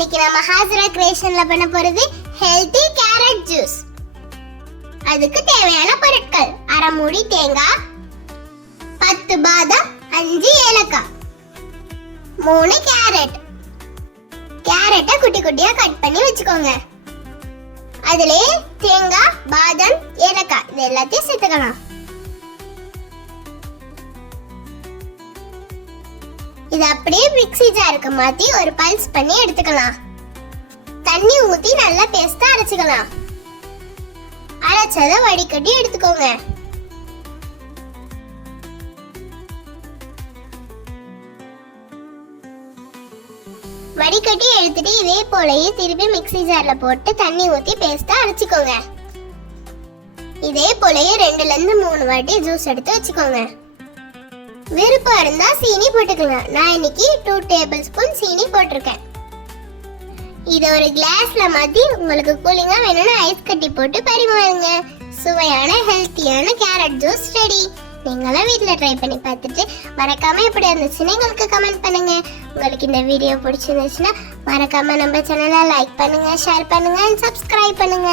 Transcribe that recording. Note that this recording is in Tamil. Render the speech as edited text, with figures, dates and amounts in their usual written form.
இன்னைக்கு நம்ம ஹாஜரா கிரியேஷன்ல பண்ண போறது ஹெல்தி கேரட் ஜூஸ். அதுக்கு தேவையான பொருட்கள்: அரை மூடி தேங்காய், 10 பாதாம், 5 ஏலக்காய், 3 கேரட். கேரட்டை குட்டி குட்டியா கட் பண்ணி வச்சுக்கோங்க. அதிலே தேங்காய், பாதாம், ஏலக்காய் இது எல்லாத்தையும் சேர்த்துக்கலாம். இது அப்படியே மிக்ஸி ஜாருக்கு மாத்தி ஒரு பல்ஸ் பண்ணி எடுத்துக்கலாம். தண்ணி ஊத்தி நல்லா பேஸ்டா அரைச்சுக்கலாம். அரைச்சதை வடிகட்டி எடுத்துக்கோங்க. வடிகட்டி எடுத்துட்டு இதே போலயே திருப்பி மிக்ஸி ஜார்ல போட்டு தண்ணி ஊத்தி பேஸ்டா அரைச்சுக்கோங்க. இதே போலயே 2ல இருந்து 3 வாட்டி ஜூஸ் எடுத்து வச்சுக்கோங்க. விருப்பம் இருந்தா சீனி போட்டுக்கலாம். நான் இன்னைக்கு 2 டேபிள் ஸ்பூன் சீனி போட்டிருக்கேன். இத ஒரு கிளாஸ்ல மாத்தி உங்களுக்கு கூலிங்கா வேணும்னா ஐஸ் கட்டி போட்டு பரிமாறுங்க. சுவையான ஹெல்த்தியான கேரட் ஜூஸ் ரெடி. நீங்களும் வீட்ல ட்ரை பண்ணி பார்த்துட்டு மறக்காம எப்படி இருந்துச்சுன்னு எங்களுக்கு கமெண்ட் பண்ணுங்க. உங்களுக்கு இந்த வீடியோ பிடிச்சிருந்துச்சுன்னா மறக்காம நம்ம சேனலை லைக் பண்ணுங்க, ஷேர் பண்ணுங்க, சப்ஸ்கிரைப் பண்ணுங்க.